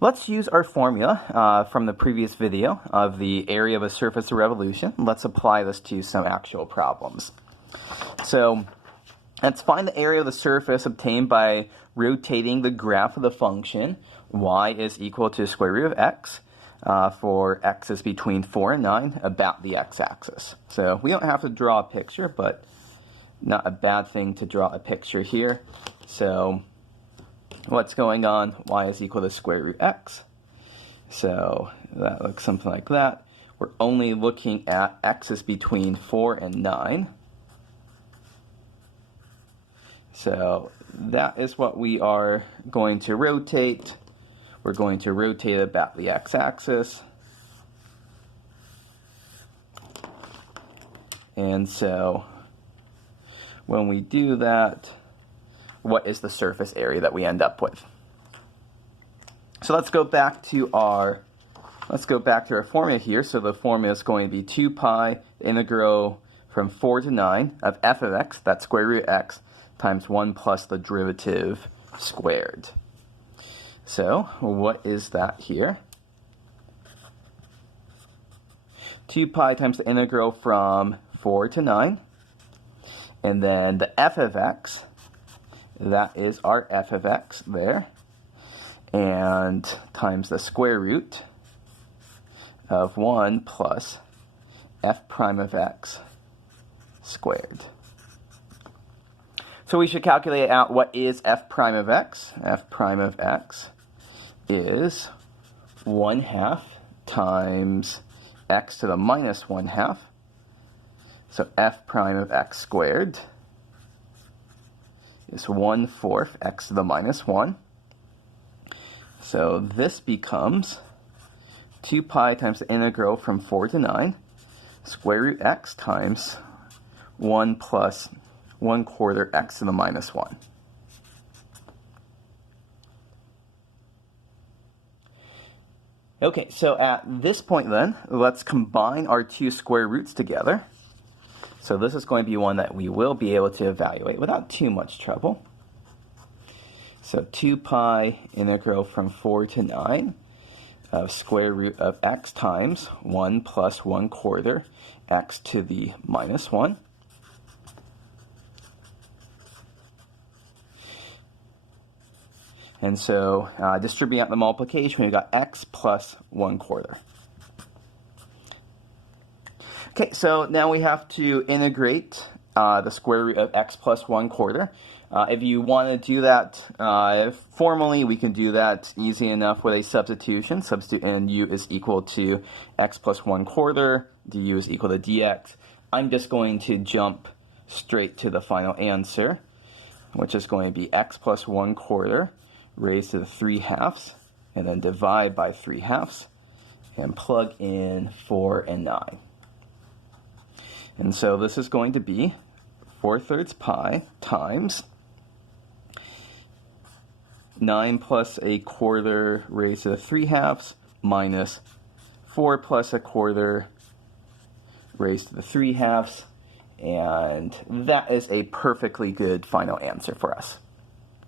Let's use our formula from the previous video of the area of a surface of revolution. Let's apply this to some actual problems. So let's find the area of the surface obtained by rotating the graph of the function y is equal to the square root of x for x is between 4 and 9 about the x-axis. So we don't have to draw a picture, but not a bad thing to draw a picture here. So what's going on? Y is equal to square root x. So that looks something like that. We're only looking at x is between 4 and 9. So that is what we are going to rotate. We're going to rotate about the x-axis. And so when we do that, what is the surface area that we end up with? So let's go back to our formula here. So the formula is going to be 2 pi integral from 4 to 9 of f of x, that's square root x, times 1 plus the derivative squared. So what is that here? 2 pi times the integral from 4 to 9. And then the f of x, that is our f of x there, and times the square root of 1 plus f prime of x squared. So we should calculate out what is f prime of x. F prime of x is 1/2 times x to the minus 1/2. So f prime of x squared is 1/4 x to the minus 1. So this becomes 2 pi times the integral from 4 to 9, square root x times 1 plus 1/4 x to the minus 1. Okay, so at this point then, let's combine our two square roots together. So this is going to be one that we will be able to evaluate without too much trouble. So 2 pi integral from 4 to 9 of square root of x times 1 plus 1/4 x to the minus 1. And so distributing out the multiplication, we've got x plus 1/4. Okay, so now we have to integrate the square root of x plus 1/4. If you want to do that formally, we can do that easy enough with a substitution. Substitute in u is equal to x plus 1/4, du is equal to dx. I'm just going to jump straight to the final answer, which is going to be x plus 1/4 raised to the 3/2, and then divide by 3/2, and plug in 4 and 9. And so this is going to be 4/3 pi times 9 plus 1/4 raised to the 3/2 minus 4 plus 1/4 raised to the 3/2, and that is a perfectly good final answer for us.